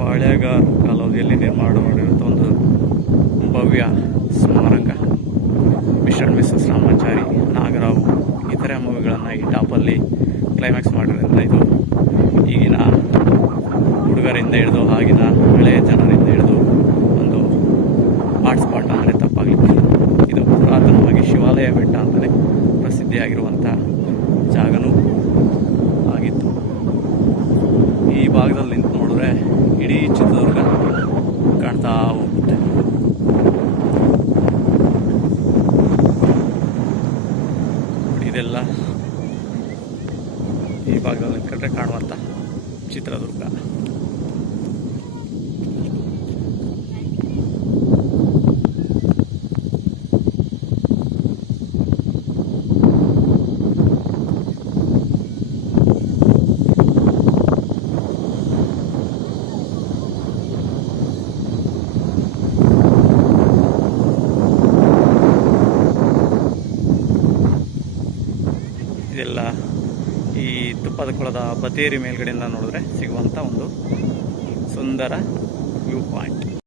ಪಾಳ್ಯಗಾರ ಕಾಲಾವಧಿಯಲ್ಲಿ ನಿರ್ಮಾಣ ಮಾಡಿರುವಂಥ ಒಂದು ಭವ್ಯ ಸ್ಮಾರಕ. ಮಿಸ್ಟರ್ ಮಿಸಸ್ ರಾಮಾಚಾರಿ, ನಾಗರಾವು ಇತರೆ ಮೂವಿಗಳನ್ನು ಈ ಟಾಪಲ್ಲಿ ಕ್ಲೈಮ್ಯಾಕ್ಸ್ ಮಾಡಿರೋದ್ರಿಂದ ಇದು ಈಗಿನ ಹುಡುಗರಿಂದ ಹಿಡಿದು ಆಗಿನ ಹಳೆಯ ಜನರಿಂದ ಹಿಡಿದು ಒಂದು ಹಾಟ್ ಸ್ಪಾಟ್ ಅಂದರೆ ತಪ್ಪಾಗಲಿಕ್ಕೆ ಇದು ಪುರಾತನವಾಗಿ ಶಿವಾಲಯ ಬೆಟ್ಟ ಅಂತಲೇ ಪ್ರಸಿದ್ಧಿಯಾಗಿರುವಂಥ ಜಾಗನೂ ಆಗಿತ್ತು. ಈ ಭಾಗದಲ್ಲಿ ನಿಂತು ನೋಡಿದ್ರೆ ಇಡೀ ಚಿತ್ರದುರ್ಗ ಕಾಣ್ತಾ ಹೋಗುತ್ತೆ. ಇದೆಲ್ಲ ಈ ಭಾಗದಲ್ಲಿ ನಿಂತ್ಕೊಂಡ್ರೆ ಕಾಣುವಂಥ ಚಿತ್ರದುರ್ಗ. ಇದೆಲ್ಲ ಈ ತುಪ್ಪದ ಕೊಳದ ಬತೇರಿ ಮೇಲ್ಗಡೆಯಿಂದ ನೋಡಿದ್ರೆ ಸಿಗುವಂಥ ಒಂದು ಸುಂದರ ವ್ಯೂ ಪಾಯಿಂಟ್.